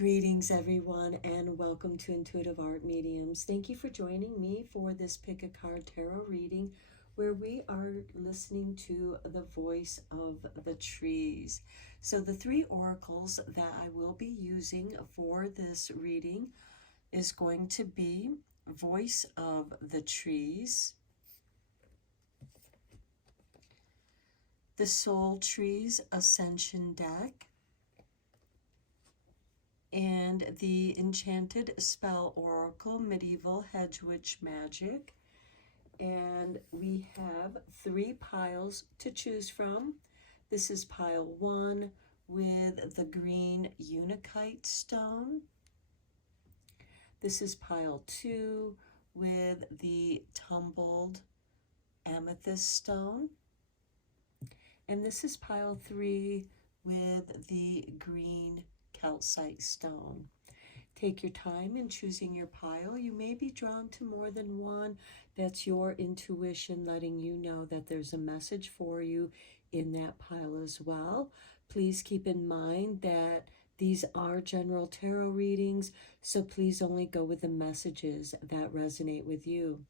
Greetings, everyone, and welcome to Intuitive Art Mediums. Thank you for joining me for this Pick a Card Tarot reading, where we are listening to the voice of the trees. So the three oracles that I will be using for this reading is going to be Voice of the Trees, the Soul Trees Ascension deck, and the Enchanted Spell Oracle, Medieval Hedge Witch Magic. And we have three piles to choose from. This is pile 1 with the green Untitled stone. This is pile 2 with the tumbled amethyst stone. And this is pile 3 with the green calcite stone. Take your time in choosing your pile. You may be drawn to more than one. That's your intuition letting you know that there's a message for you in that pile as well. Please keep in mind that these are general tarot readings, so please only go with the messages that resonate with you.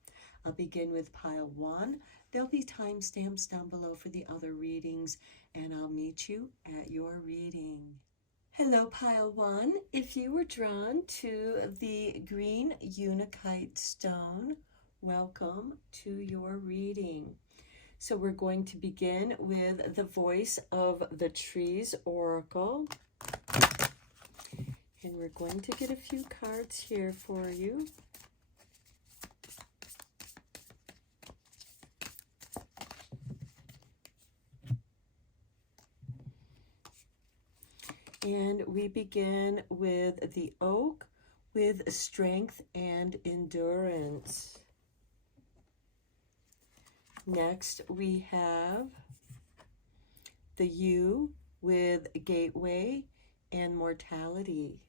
I'll begin with pile 1. There'll be timestamps down below for the other readings, and I'll meet you at your reading. Hello, pile 1. If you were drawn to the green Untitled stone, welcome to your reading. So we're going to begin with the Voice of the Trees Oracle. And we're going to get a few cards here for you. And we begin with the oak with strength and endurance. Next, we have the yew with gateway and mortality.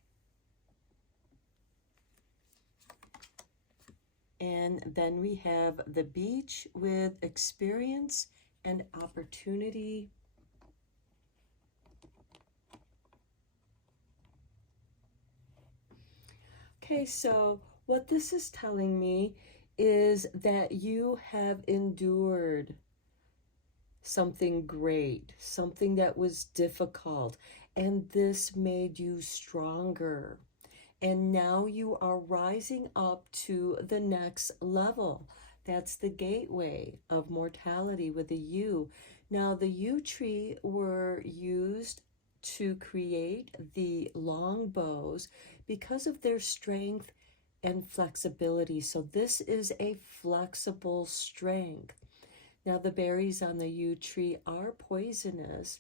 And then we have the beech with experience and opportunity. Okay, so what this is telling me is that you have endured something great, something that was difficult, and this made you stronger. And now you are rising up to the next level. That's the gateway of mortality with the yew. Now, the yew tree were used to create the long bows because of their strength and flexibility. So this is a flexible strength. Now, the berries on the yew tree are poisonous,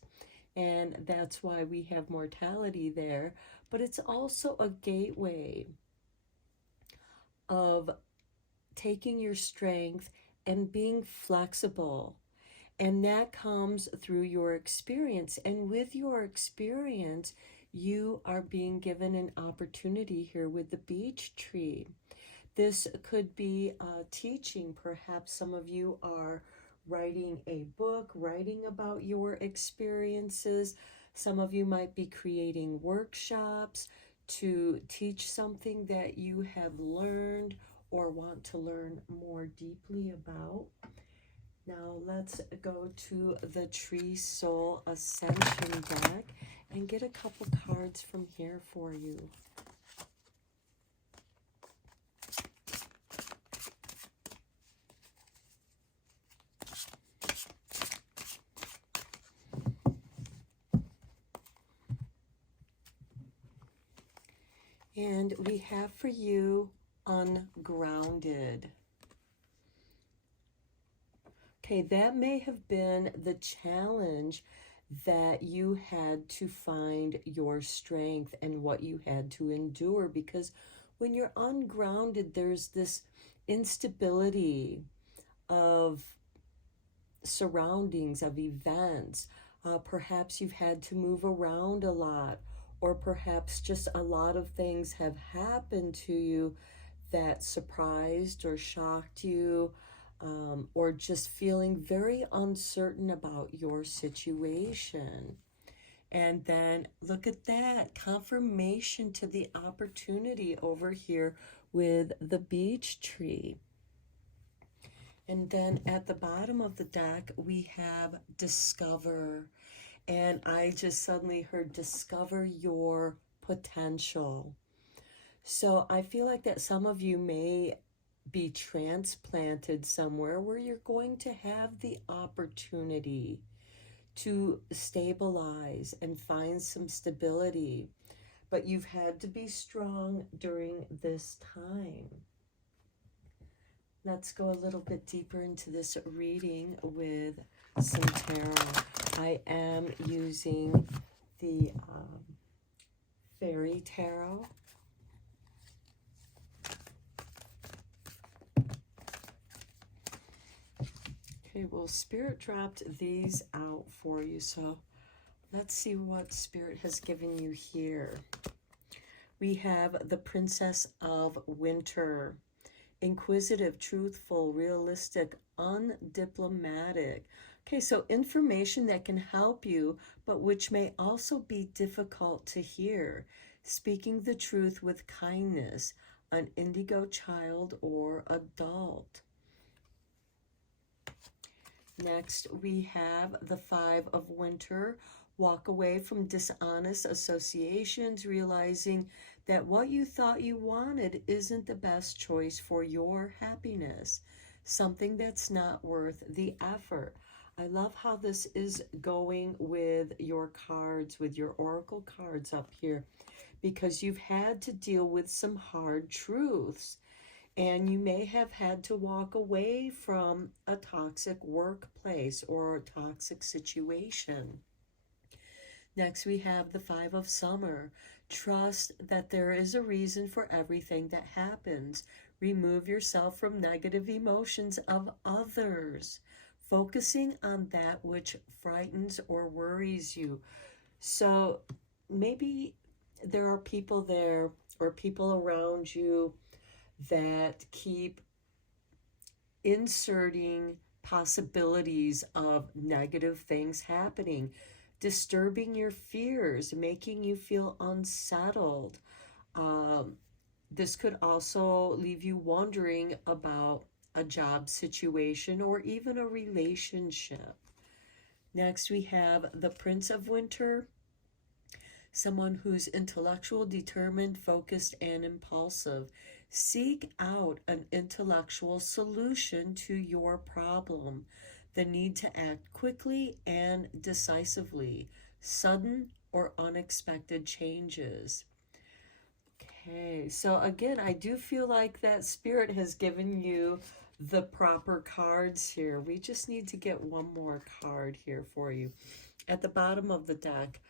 and that's why we have mortality there. But it's also a gateway of taking your strength and being flexible. And that comes through your experience. And with your experience, you are being given an opportunity here with the beech tree. This could be teaching. Perhaps some of you are writing a book, writing about your experiences. Some of you might be creating workshops to teach something that you have learned or want to learn more deeply about. Now let's go to the Tree Soul Ascension deck and get a couple cards from here for you. And we have for you Ungrounded. Okay, that may have been the challenge that you had to find your strength and what you had to endure, because when you're ungrounded, there's this instability of surroundings, of events. Perhaps you've had to move around a lot, or perhaps just a lot of things have happened to you that surprised or shocked you, or just feeling very uncertain about your situation. And then look at that, confirmation to the opportunity over here with the beech tree. And then at the bottom of the deck, we have discover. And I just suddenly heard discover your potential. So I feel like that some of you may be transplanted somewhere where you're going to have the opportunity to stabilize and find some stability. But you've had to be strong during this time. Let's go a little bit deeper into this reading with some tarot. I am using the Fairy Tarot. Okay, well, Spirit dropped these out for you, so let's see what Spirit has given you here. We have the Princess of Winter. Inquisitive, truthful, realistic, undiplomatic. Okay, so information that can help you, but which may also be difficult to hear. Speaking the truth with kindness, an indigo child or adult. Next, we have the Five of Winter. Walk away from dishonest associations, realizing that what you thought you wanted isn't the best choice for your happiness. Something that's not worth the effort. I love how this is going with your cards, with your oracle cards up here, because you've had to deal with some hard truths. And you may have had to walk away from a toxic workplace or a toxic situation. Next, we have the Five of Summer. Trust that there is a reason for everything that happens. Remove yourself from negative emotions of others, focusing on that which frightens or worries you. So maybe there are people there or people around you that keep inserting possibilities of negative things happening, disturbing your fears, making you feel unsettled. This could also leave you wondering about a job situation or even a relationship. Next, we have the Prince of Winter. Someone who's intellectual, determined, focused, and impulsive. Seek out an intellectual solution to your problem. The need to act quickly and decisively. Sudden or unexpected changes. Okay, so again, I do feel like that Spirit has given you the proper cards here. We just need to get one more card here for you. At the bottom of the deck,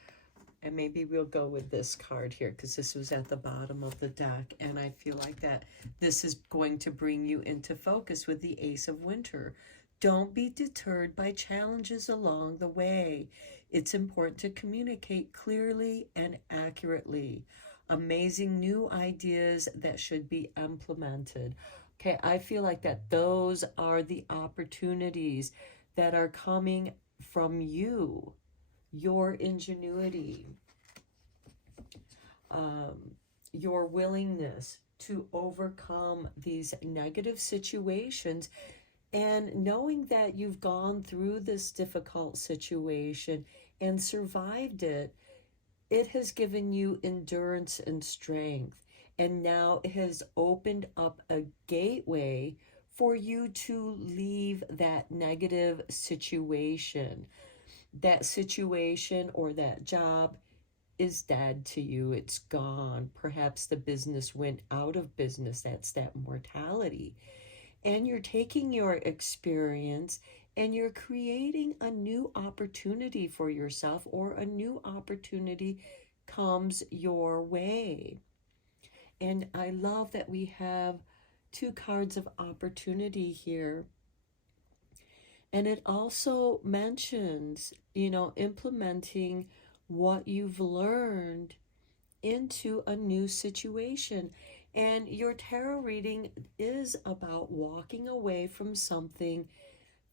and maybe we'll go with this card here because this was at the bottom of the deck. And I feel like that this is going to bring you into focus with the Ace of Winter. Don't be deterred by challenges along the way. It's important to communicate clearly and accurately. Amazing new ideas that should be implemented. Okay, I feel like that those are the opportunities that are coming from you. Your ingenuity, your willingness to overcome these negative situations, and knowing that you've gone through this difficult situation and survived it, it has given you endurance and strength. And now it has opened up a gateway for you to leave that negative situation. That situation or that job is dead to you. It's gone. Perhaps the business went out of business. That's that mortality. And you're taking your experience and you're creating a new opportunity for yourself, or a new opportunity comes your way. And I love that we have two cards of opportunity here. And it also mentions, implementing what you've learned into a new situation. And your tarot reading is about walking away from something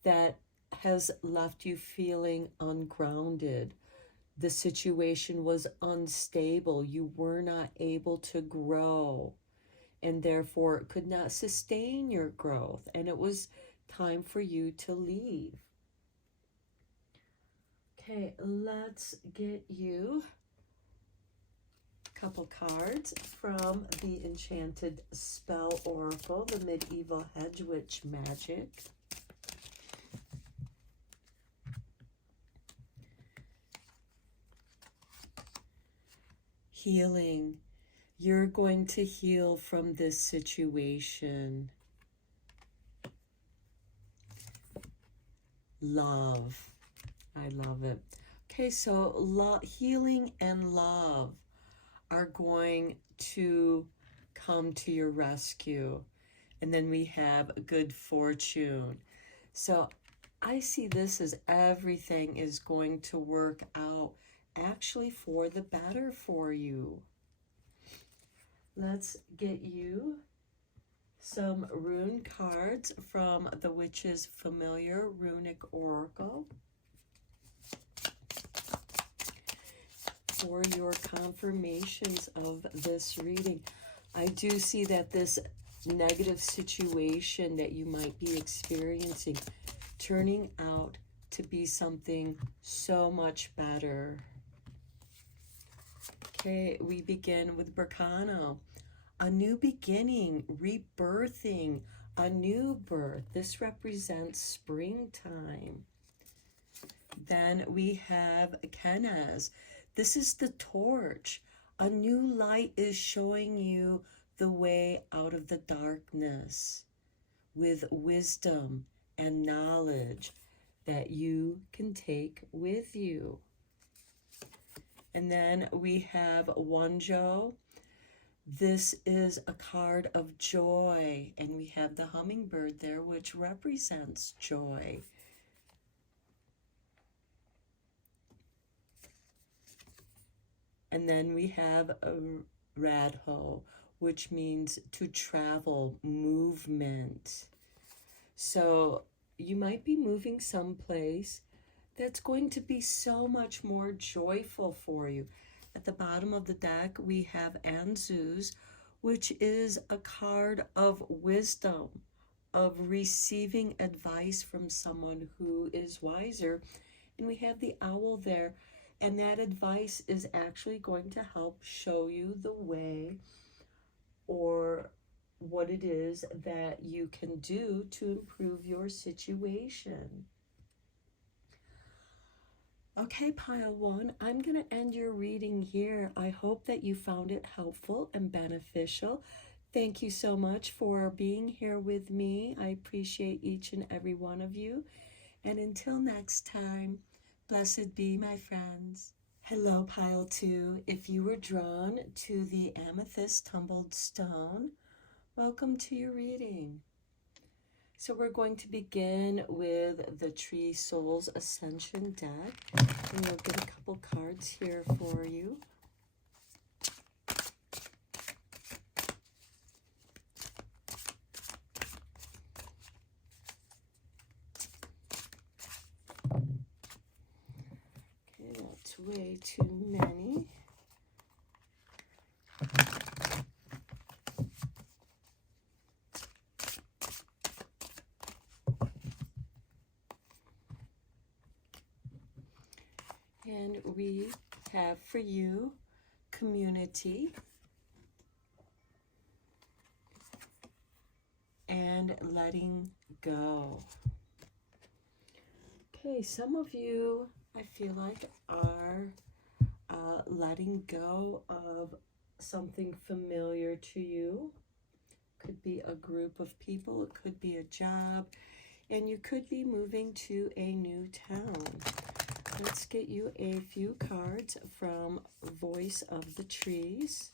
that has left you feeling ungrounded. The situation was unstable. You were not able to grow, and therefore could not sustain your growth, and it was time for you to leave. Okay, let's get you a couple cards from the Enchanted Spell Oracle, the Medieval Hedge Witch Magic. Healing. You're going to heal from this situation. Love. I love it. Okay, so healing and love are going to come to your rescue. And then we have good fortune. So I see this as everything is going to work out actually for the better for you. Let's get you some rune cards from the Witch's Familiar Runic Oracle for your confirmations of this reading. I do see that this negative situation that you might be experiencing turning out to be something so much better. Okay, we begin with Berkano. A new beginning, rebirthing, a new birth. This represents springtime. Then we have Kenaz. This is the torch. A new light is showing you the way out of the darkness with wisdom and knowledge that you can take with you. And then we have Wanjo. This is a card of joy, and we have the hummingbird there, which represents joy. And then we have a Radho, which means to travel, movement. So you might be moving someplace that's going to be so much more joyful for you. At the bottom of the deck, we have Anzus, which is a card of wisdom, of receiving advice from someone who is wiser. And we have the owl there, and that advice is actually going to help show you the way or what it is that you can do to improve your situation. Okay, pile one, I'm going to end your reading here. I hope that you found it helpful and beneficial. Thank you so much for being here with me. I appreciate each and every one of you. And until next time, blessed be, my friends. Hello, pile two. If you were drawn to the amethyst tumbled stone, welcome to your reading. So we're going to begin with the Tree Souls Ascension deck, and we'll get a couple cards here for you. Okay, that's way too many. And we have for you community and letting go. Okay, some of you, I feel like, are letting go of something familiar to you. Could be a group of people, it could be a job, and you could be moving to a new town. Let's get you a few cards from Voice of the Trees.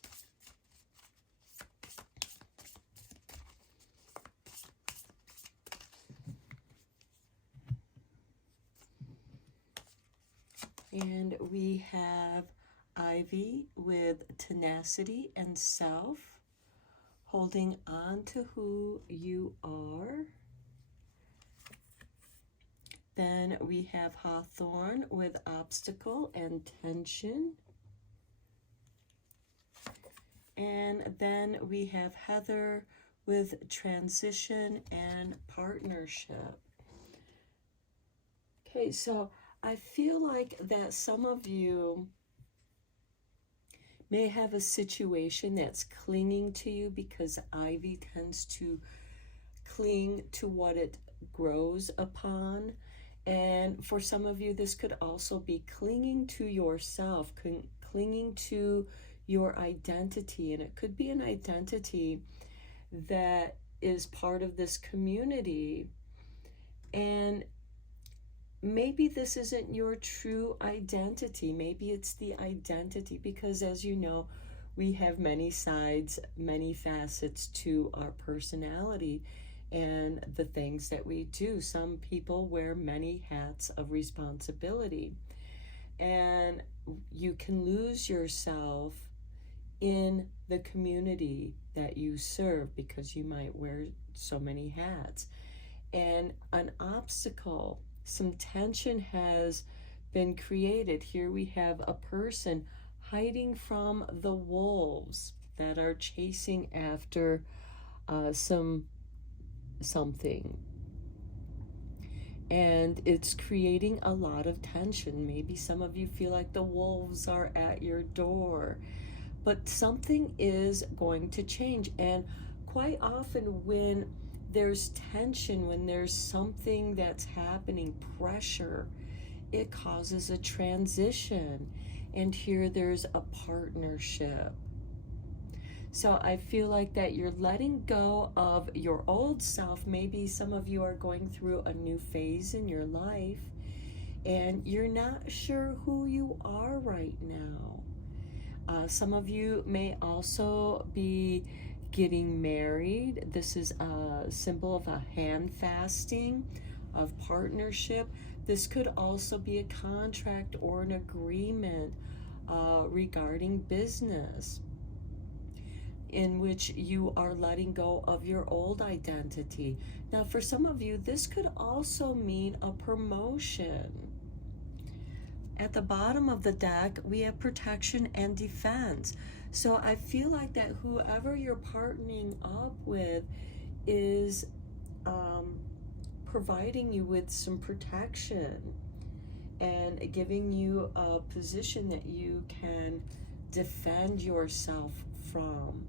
And we have Ivy with tenacity and self, holding on to who you are. Then we have Hawthorn with obstacle and tension. And then we have Heather with transition and partnership. Okay, so I feel like that some of you may have a situation that's clinging to you, because ivy tends to cling to what it grows upon. And for some of you, this could also be clinging to yourself, clinging to your identity. And it could be an identity that is part of this community. And maybe this isn't your true identity. Maybe it's the identity, because as you know, we have many sides, many facets to our personality and the things that we do. Some people wear many hats of responsibility, and you can lose yourself in the community that you serve because you might wear so many hats. And an obstacle, some tension has been created. Here we have a person hiding from the wolves that are chasing after something. And it's creating a lot of tension. Maybe some of you feel like the wolves are at your door, but something is going to change. And quite often when there's tension, when there's something that's happening, pressure, it causes a transition. And here there's a partnership. So I feel like that you're letting go of your old self. Maybe some of you are going through a new phase in your life, and you're not sure who you are right now. Some of you may also be getting married. This is a symbol of a hand fasting, of partnership. This could also be a contract or an agreement regarding business, in which you are letting go of your old identity. Now, for some of you, this could also mean a promotion. At the bottom of the deck, we have protection and defense. So I feel like that whoever you're partnering up with is providing you with some protection and giving you a position that you can defend yourself from.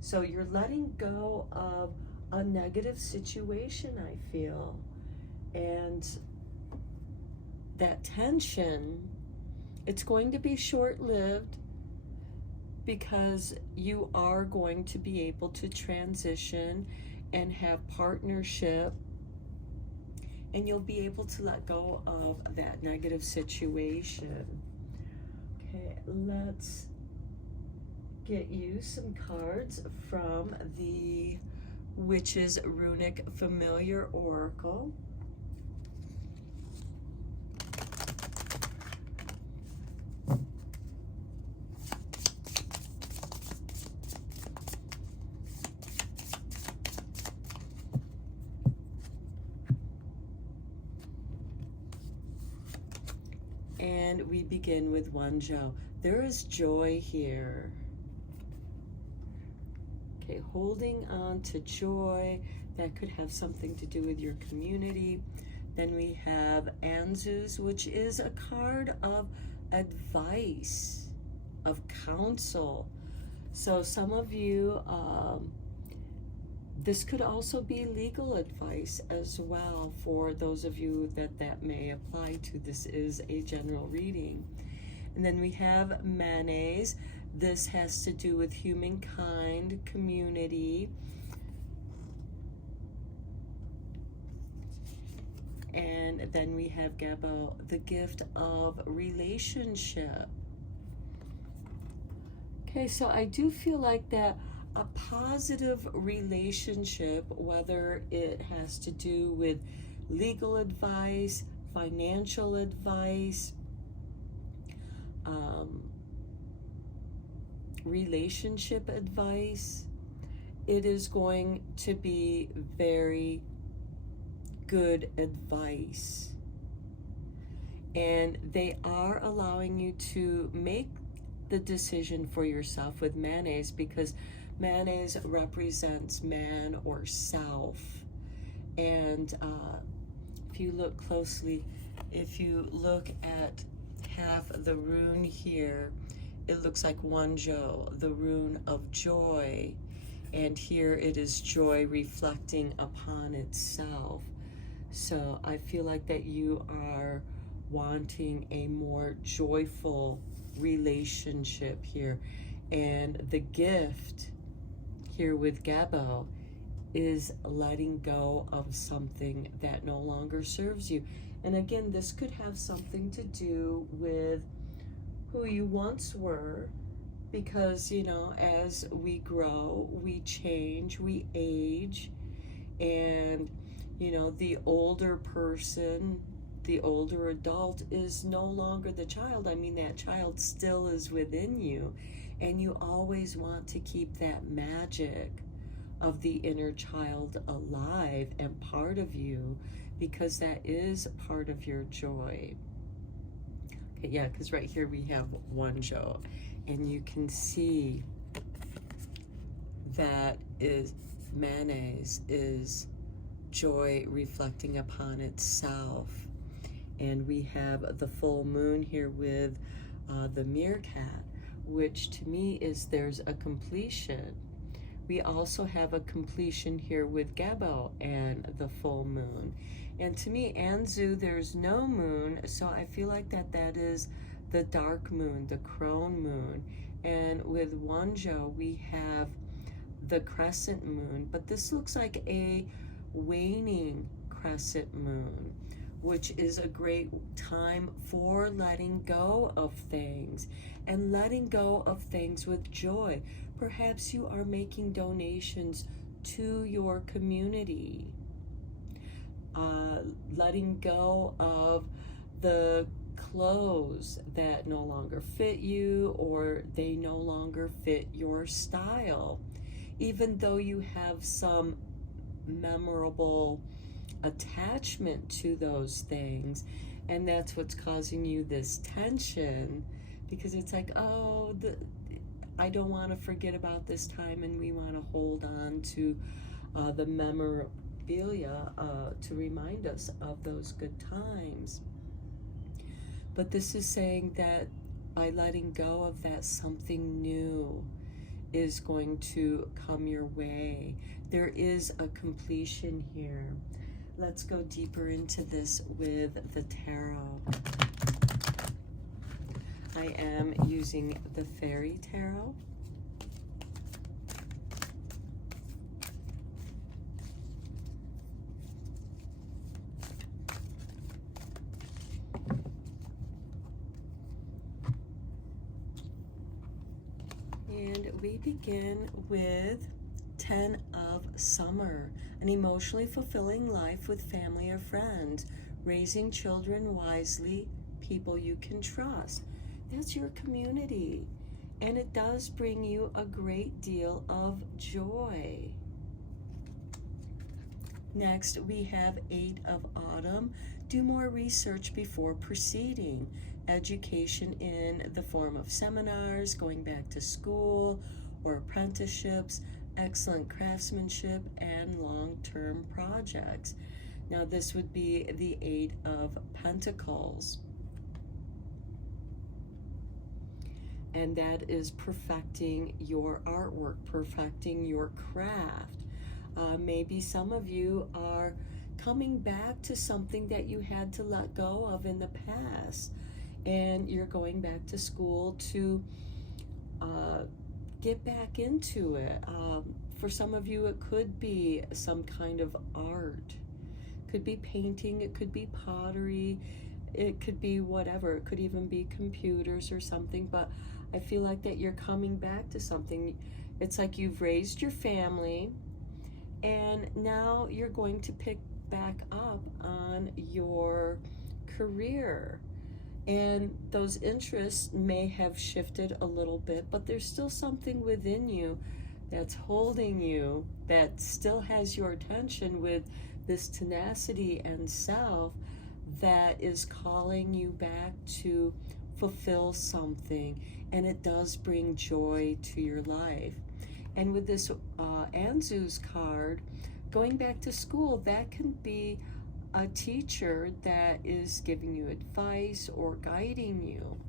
So you're letting go of a negative situation, I feel. And that tension, it's going to be short-lived, because you are going to be able to transition and have partnership, and you'll be able to let go of that negative situation. Okay, let's get you some cards from the Witch's Runic Familiar Oracle. And we begin with Wanzhou. There is joy here. Okay, holding on to joy. That could have something to do with your community. Then we have Anzus, which is a card of advice, of counsel. So some of you, this could also be legal advice as well for those of you that may apply to. This is a general reading. And then we have Manes. This has to do with humankind, community. And then we have Gabo, the gift of relationship. Okay, so I do feel like that a positive relationship, whether it has to do with legal advice, financial advice, relationship advice, it is going to be very good advice. And they are allowing you to make the decision for yourself with mayonnaise, because mayonnaise represents man or self. And if you look closely, if you look at half of the rune here, it looks like one jo, the rune of joy. And here it is joy reflecting upon itself. So I feel like that you are wanting a more joyful relationship here. And the gift here with Gabo is letting go of something that no longer serves you. And again, this could have something to do with who you once were, because, you know, as we grow, we change, we age, and, you know, the older person, the older adult is no longer the child. I mean, that child still is within you, and you always want to keep that magic of the inner child alive and part of you, because that is part of your joy. Okay, yeah, because right here we have one jo, and you can see that is mayonnaise is joy reflecting upon itself. And we have the full moon here with the meerkat, which to me is there's a completion. We also have a completion here with Gabo and the full moon. And to me, Anzu, there's no moon, so I feel like that is the dark moon, the crone moon. And with Wanzhou, we have the crescent moon, but this looks like a waning crescent moon, which is a great time for letting go of things, and letting go of things with joy. Perhaps you are making donations to your community, letting go of the clothes that no longer fit you, or they no longer fit your style, even though you have some memorable attachment to those things. And that's what's causing you this tension, because it's like, oh, I don't want to forget about this time, and we want to hold on to the memorabilia to remind us of those good times. But this is saying that by letting go of that, something new is going to come your way. There is a completion here. Let's go deeper into this with the tarot. I am using the Fairy Tarot. And we begin with 10 of Summer, an emotionally fulfilling life with family or friends, raising children wisely, people you can trust. That's your community, and it does bring you a great deal of joy. Next, we have 8 of Autumn. Do more research before proceeding. Education in the form of seminars, going back to school, or apprenticeships, excellent craftsmanship, and long-term projects. Now, this would be the 8 of Pentacles. And that is perfecting your artwork, perfecting your craft. Maybe some of you are coming back to something that you had to let go of in the past, and you're going back to school to get back into it. For some of you, it could be some kind of art. It could be painting, it could be pottery, it could be whatever. It could even be computers or something, but I feel like that you're coming back to something. It's like you've raised your family, and now you're going to pick back up on your career. And those interests may have shifted a little bit, but there's still something within you that's holding you, that still has your attention with this tenacity and self that is calling you back to fulfill something, and it does bring joy to your life. And with this Anzu's card, going back to school, that can be a teacher that is giving you advice or guiding you.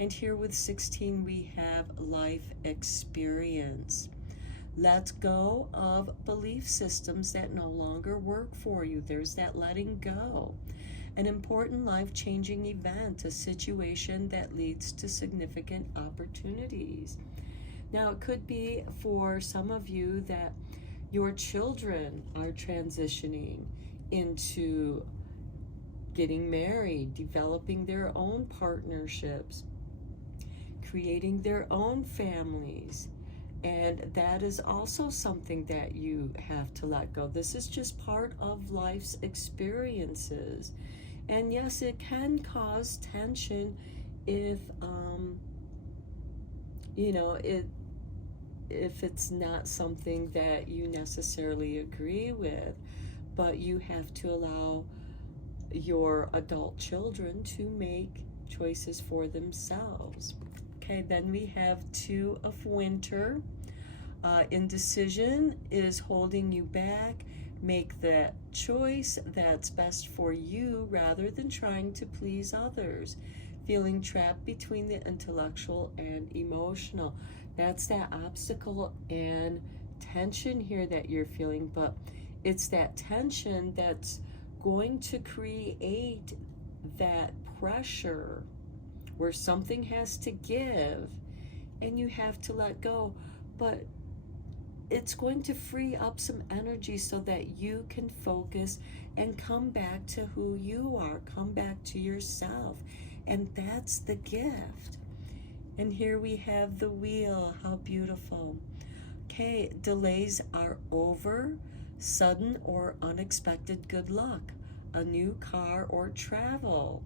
And here with 16, we have life experience. Let go of belief systems that no longer work for you. There's that letting go. An important life-changing event, a situation that leads to significant opportunities. Now, it could be for some of you that your children are transitioning into getting married, developing their own partnerships, creating their own families. And that is also something that you have to let go. This is just part of life's experiences. And yes, it can cause tension if, if it's not something that you necessarily agree with, but you have to allow your adult children to make choices for themselves. Okay, then we have Two of Winter. Indecision is holding you back. Make that choice that's best for you rather than trying to please others. Feeling trapped between the intellectual and emotional. That's that obstacle and tension here that you're feeling, but it's that tension that's going to create that pressure where something has to give and you have to let go, but it's going to free up some energy so that you can focus and come back to who you are, come back to yourself, and that's the gift. And here we have the Wheel. How beautiful. Okay, delays are over. Sudden or unexpected good luck. A new car or travel.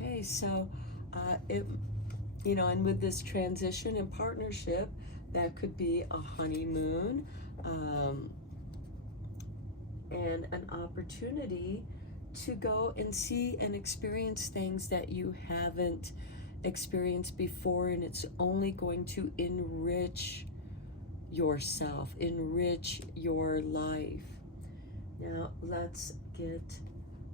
Okay, so and with this transition and partnership, that could be a honeymoon, and an opportunity to go and see and experience things that you haven't experienced before, and it's only going to enrich yourself, enrich your life. Now let's get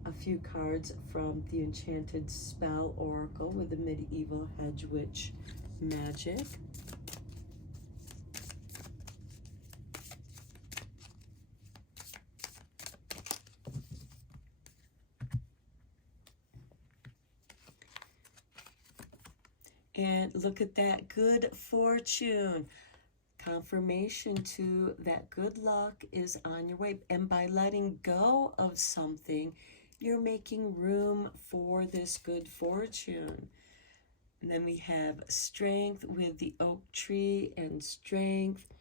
a few cards from the Enchanted Spell Oracle with the Medieval Hedge Witch Magic. And look at that, good fortune. Confirmation to that good luck is on your way. And by letting go of something, you're making room for this good fortune. And then we have strength with the oak tree and strength.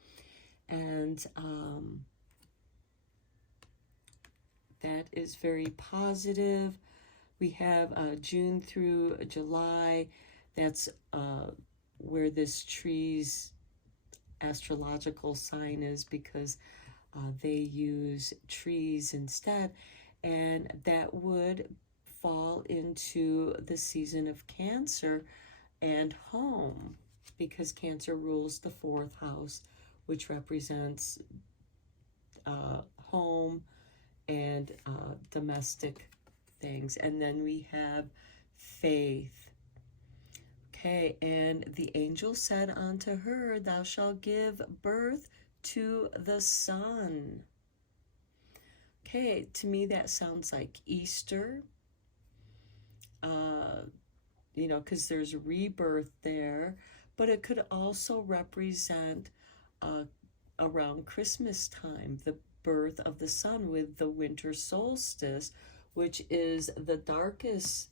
And that is very positive. We have June through July. That's where this tree's astrological sign is, because they use trees instead. And that would fall into the season of Cancer and home, because Cancer rules the 4th house, which represents home and domestic things. And then we have faith. Okay, and the angel said unto her, thou shalt give birth to the son. Okay, to me that sounds like Easter, because there's rebirth there, but it could also represent around Christmas time, the birth of the sun with the winter solstice, which is the darkest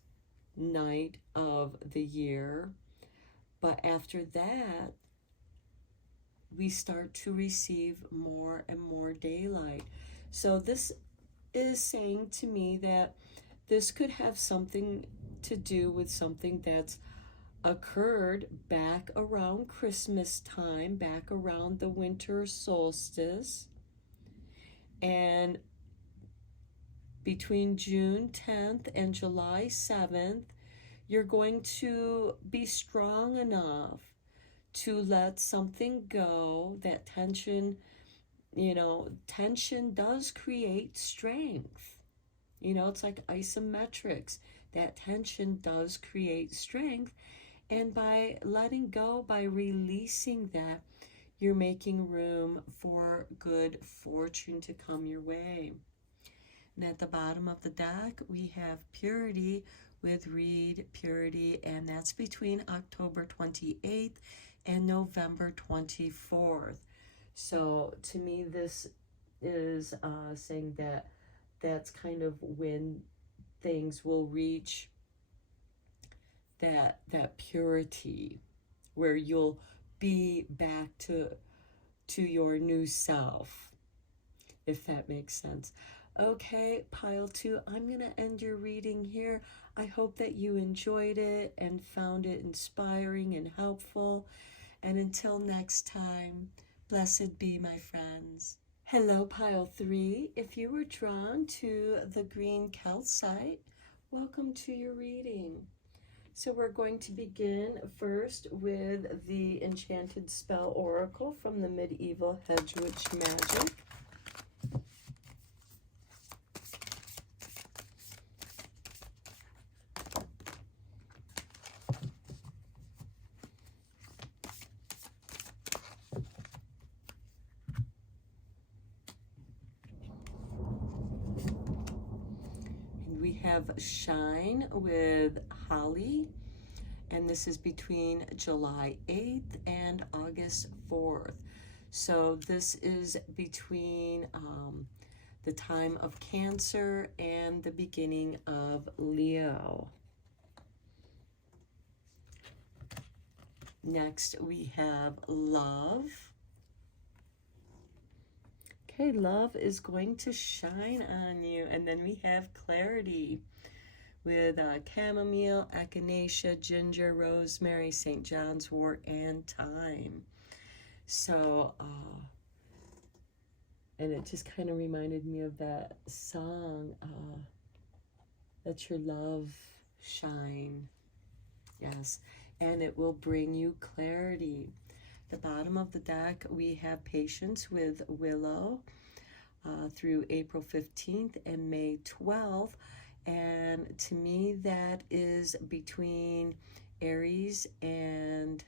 night of the year. But after that, we start to receive more and more daylight. So this is saying to me that this could have something to do with something that's occurred back around Christmas time, back around the winter solstice. And between June 10th and July 7th, you're going to be strong enough to let something go. That tension, tension does create strength. It's like isometrics. That tension does create strength. And by letting go, by releasing that, you're making room for good fortune to come your way. And at the bottom of the deck, we have Purity with Read Purity, and that's between October 28th and November 24th. So to me, this is saying that that's kind of when things will reach that purity, where you'll be back to your new self, if that makes sense. Okay, pile 2, I'm going to end your reading here. I hope that you enjoyed it and found it inspiring and helpful. And until next time, blessed be, my friends. Hello, pile 3. If you were drawn to the green calcite, welcome to your reading. So we're going to begin first with the Enchanted Spell Oracle from the Medieval Hedge Witch Magic. We have Shine with Holly, and this is between July 8th and August 4th. So this is between the time of Cancer and the beginning of Leo. Next we have Love. Okay, love is going to shine on you. And then we have Clarity with chamomile, echinacea, ginger, rosemary, St. John's wort, and thyme. So, and it just kind of reminded me of that song, Let Your Love Shine. Yes, and it will bring you clarity. The bottom of the deck, we have Patience with Willow through April 15th and May 12th. And to me, that is between Aries and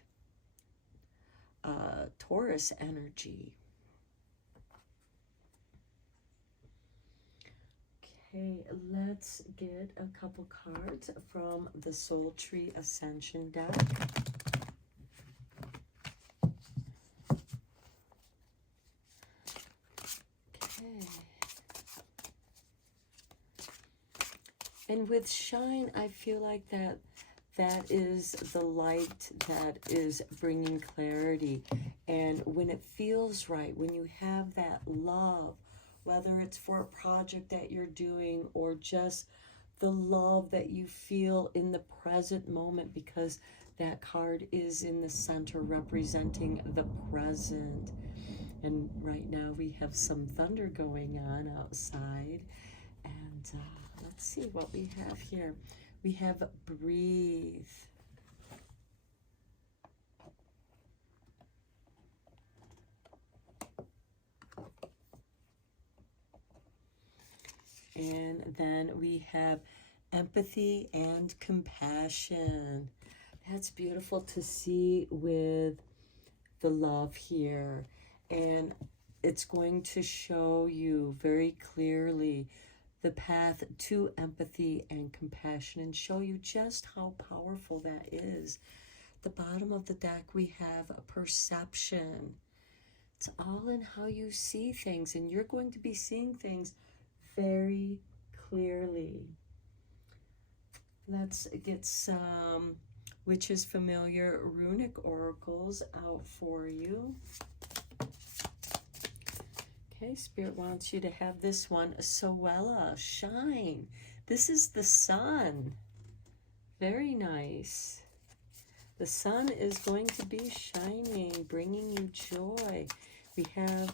Taurus energy. Okay, let's get a couple cards from the Soul Tree Ascension deck. And with Shine, I feel like that is the light that is bringing clarity. And when it feels right, when you have that love, whether it's for a project that you're doing or just the love that you feel in the present moment, because that card is in the center representing the present. And right now we have some thunder going on outside. And let's see what we have here. We have Breathe. And then we have Empathy and Compassion. That's beautiful to see with the love here. And it's going to show you very clearly the path to empathy and compassion and show you just how powerful that is. The bottom of the deck, we have a Perception. It's all in how you see things, and you're going to be seeing things very clearly. Let's get some Witch's Familiar runic oracles out for you. Okay, Spirit wants you to have this one, Soella, Shine. This is the sun. Very nice. The sun is going to be shining, bringing you joy. We have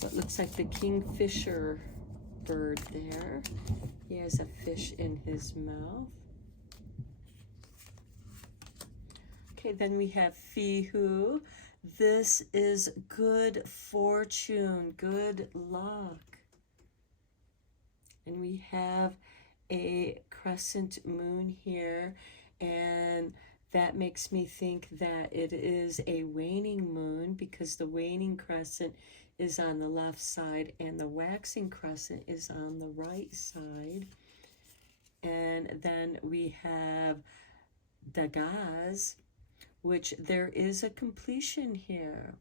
what looks like the kingfisher bird there. He has a fish in his mouth. Okay, then we have Fihu. This is good fortune, good luck. And we have a crescent moon here, and that makes me think that it is a waning moon, because the waning crescent is on the left side and the waxing crescent is on the right side. And then we have Dagaz, which there is a completion here.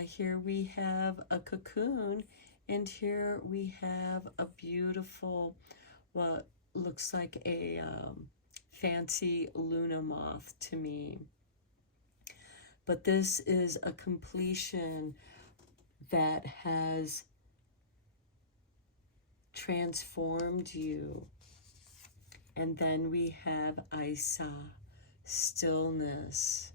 Here we have a cocoon, and here we have a beautiful, what looks like a fancy Luna moth to me. But this is a completion that has transformed you. And then we have Isa, stillness.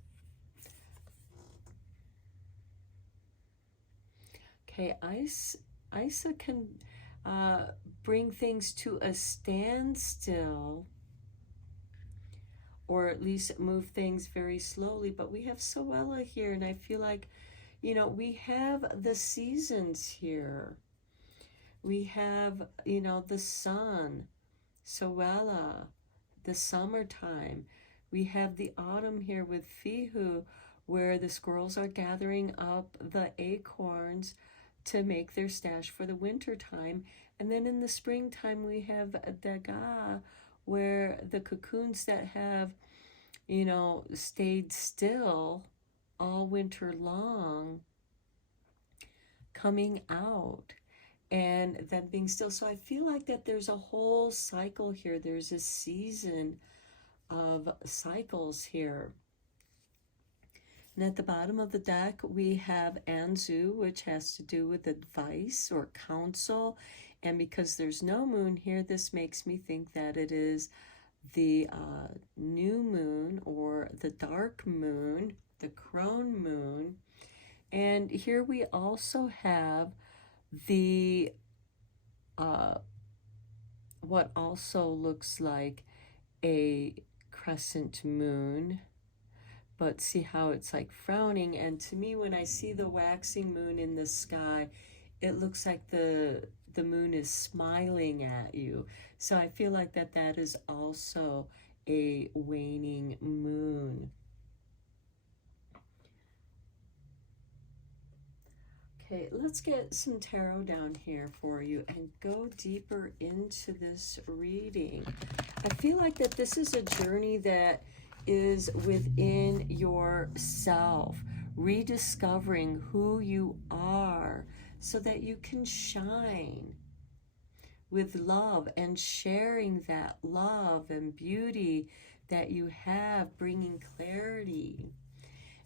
Okay, Isa can bring things to a standstill, or at least move things very slowly. But we have Soella here, and I feel like, you know, we have the seasons here. We have, you know, the sun, Soella, the summertime. We have the autumn here with Fihu, where the squirrels are gathering up the acorns to make their stash for the winter time. And then in the springtime, we have Daga, where the cocoons that have, you know, stayed still all winter long, coming out and then being still. So I feel like that there's a whole cycle here. There's a season of cycles here. And at the bottom of the deck, we have Anzu, which has to do with advice or counsel. And because there's no moon here, this makes me think that it is the new moon, or the dark moon, the crone moon. And here we also have the what also looks like a crescent moon, but see how it's like frowning. And to me, when I see the waxing moon in the sky, it looks like the moon is smiling at you. So I feel like that is also a waning moon. Okay, let's get some tarot down here for you and go deeper into this reading. I feel like that this is a journey that is within yourself, rediscovering who you are so that you can shine with love, and sharing that love and beauty that you have, bringing clarity.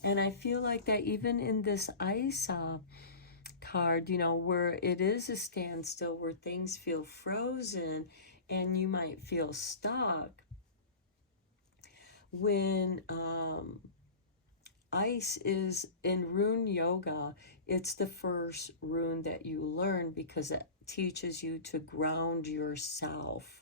And I feel like that even in this Isa card, you know, where it is a standstill, where things feel frozen and you might feel stuck, when ice is in rune yoga, it's the first rune that you learn because it teaches you to ground yourself.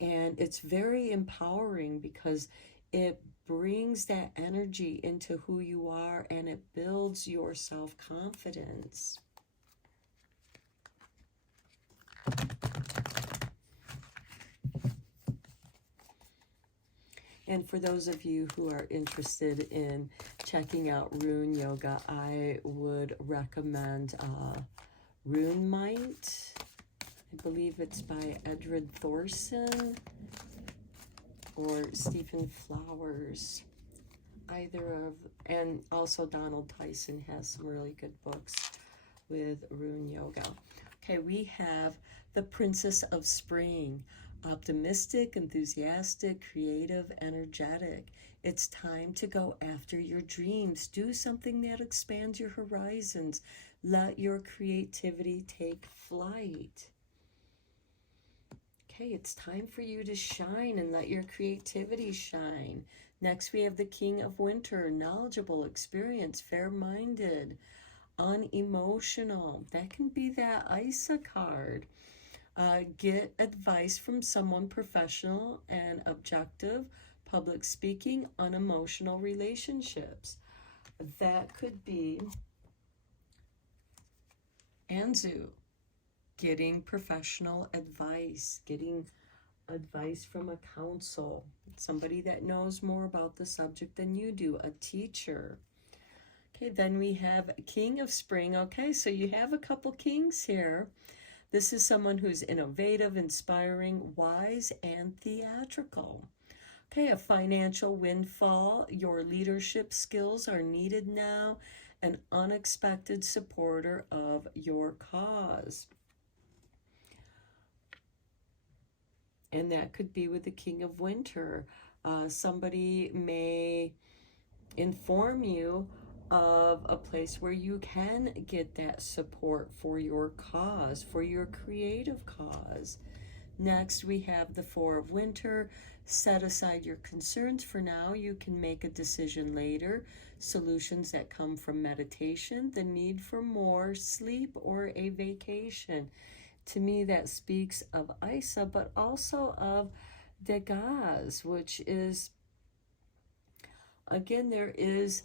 And it's very empowering because it brings that energy into who you are, and it builds your self-confidence. And for those of you who are interested in checking out rune yoga, I would recommend Rune Might. I believe it's by Edred Thorson or Stephen Flowers. Either of, and also Donald Tyson has some really good books with rune yoga. Okay, we have the Princess of Spring. Optimistic, enthusiastic, creative, energetic. It's time to go after your dreams. Do something that expands your horizons. Let your creativity take flight. Okay, it's time for you to shine and let your creativity shine. Next, we have the King of Winter, knowledgeable, experienced, fair-minded, unemotional. That can be that ISA card. Get advice from someone professional and objective, public speaking, unemotional relationships. That could be Anzu, getting professional advice, getting advice from a counsel, somebody that knows more about the subject than you do, a teacher. Okay, then we have King of Spring. Okay, so you have a couple kings here. This is someone who's innovative, inspiring, wise, and theatrical. Okay, a financial windfall. Your leadership skills are needed now. An unexpected supporter of your cause. And that could be with the King of Winter. Somebody may inform you of a place where you can get that support for your cause, for your creative cause. Next, we have the Four of Winter. Set aside your concerns for now. You can make a decision later. Solutions that come from meditation, the need for more sleep, or a vacation. To me, that speaks of Isa, but also of Degas, which is, again, there is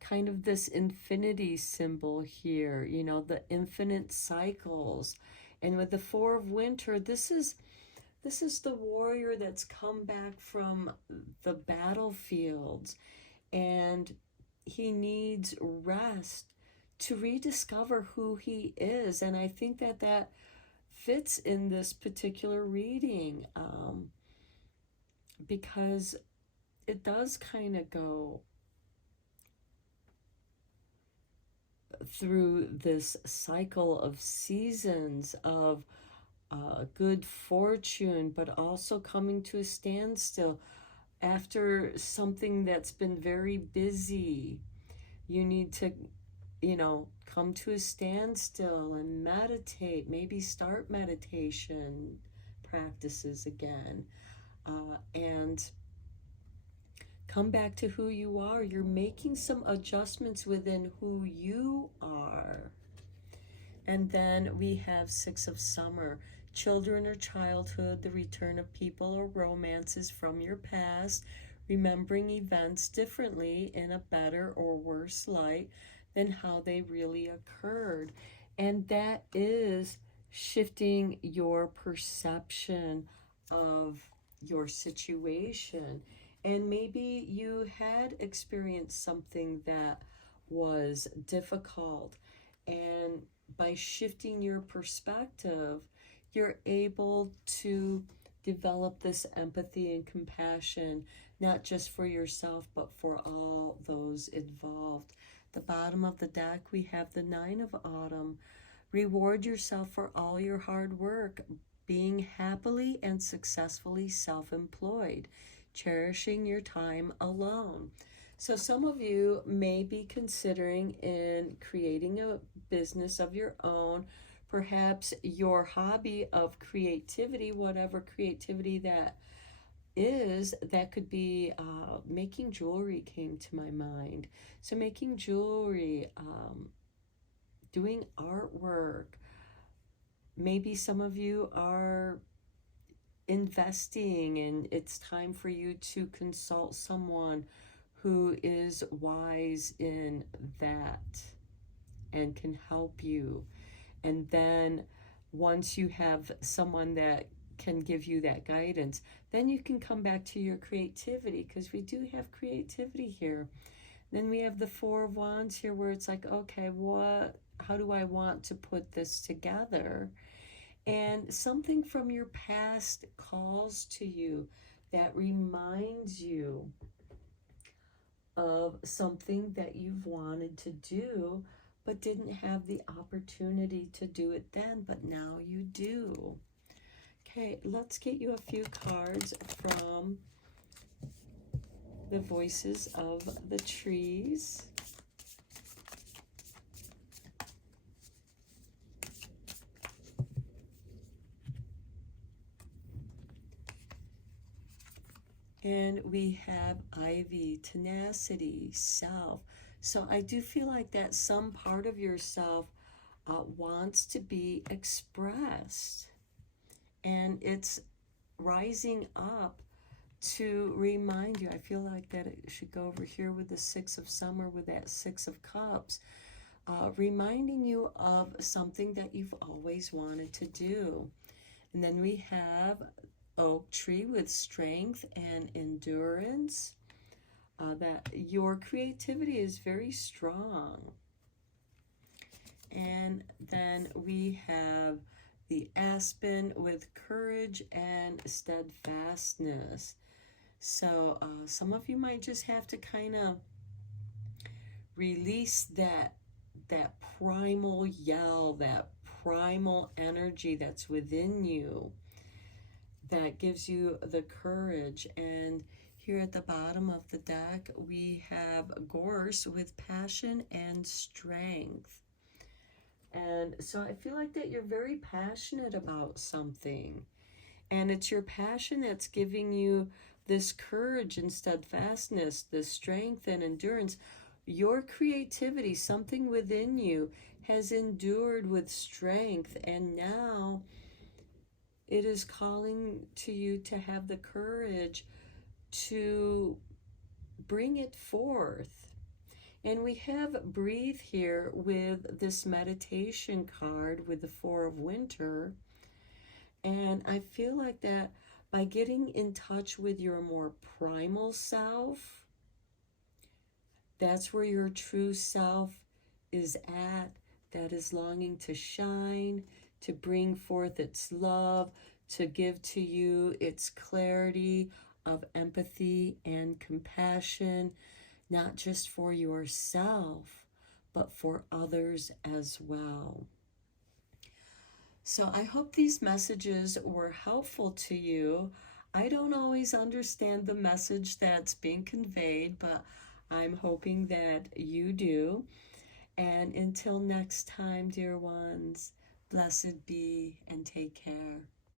kind of this infinity symbol here, you know, the infinite cycles. And with the Four of Winter, this is the warrior that's come back from the battlefields, and he needs rest to rediscover who he is. And I think that fits in this particular reading, because it does kind of go through this cycle of seasons of good fortune, but also coming to a standstill after something that's been very busy. You need to, you know, come to a standstill and meditate, maybe start meditation practices again, and come back to who you are. You're making some adjustments within who you are. And then we have Six of Summer, children or childhood, the return of people or romances from your past, remembering events differently in a better or worse light than how they really occurred. And that is shifting your perception of your situation. And maybe you had experienced something that was difficult, and by shifting your perspective, you're able to develop this empathy and compassion, not just for yourself, but for all those involved. The bottom of the deck, we have the Nine of Autumn. Reward yourself for all your hard work, being happily and successfully self-employed, cherishing your time alone. So some of you may be considering in creating a business of your own, perhaps your hobby of creativity, whatever creativity that is. That could be making jewelry came to my mind. So making jewelry, doing artwork. Maybe some of you are investing, and it's time for you to consult someone who is wise in that and can help you. And then once you have someone that can give you that guidance, then you can come back to your creativity, because we do have creativity here. Then we have the Four of Wands here, where it's like, okay, how do I want to put this together? And something from your past calls to you that reminds you of something that you've wanted to do but didn't have the opportunity to do it then, but now you do. Okay, let's get you a few cards from the Voices of the Trees. And we have Ivy, tenacity, self. So I do feel like that some part of yourself wants to be expressed. And it's rising up to remind you. I feel like that it should go over here with the Six of Summer, with that Six of Cups, reminding you of something that you've always wanted to do. And then we have Oak Tree with strength and endurance. That your creativity is very strong. And then we have the Aspen with courage and steadfastness. So some of you might just have to kind of release that primal yell, that primal energy that's within you that gives you the courage. And here at the bottom of the deck, we have Gorse with passion and strength. And so I feel like that you're very passionate about something. And it's your passion that's giving you this courage and steadfastness, this strength and endurance. Your creativity, something within you, has endured with strength, and now it is calling to you to have the courage to bring it forth. And we have breathe here with this meditation card with the Four of Winter. And I feel like that by getting in touch with your more primal self, that's where your true self is at, that is longing to shine, to bring forth its love, to give to you its clarity of empathy and compassion, not just for yourself, but for others as well. So I hope these messages were helpful to you. I don't always understand the message that's being conveyed, but I'm hoping that you do. And until next time, dear ones, blessed be and take care.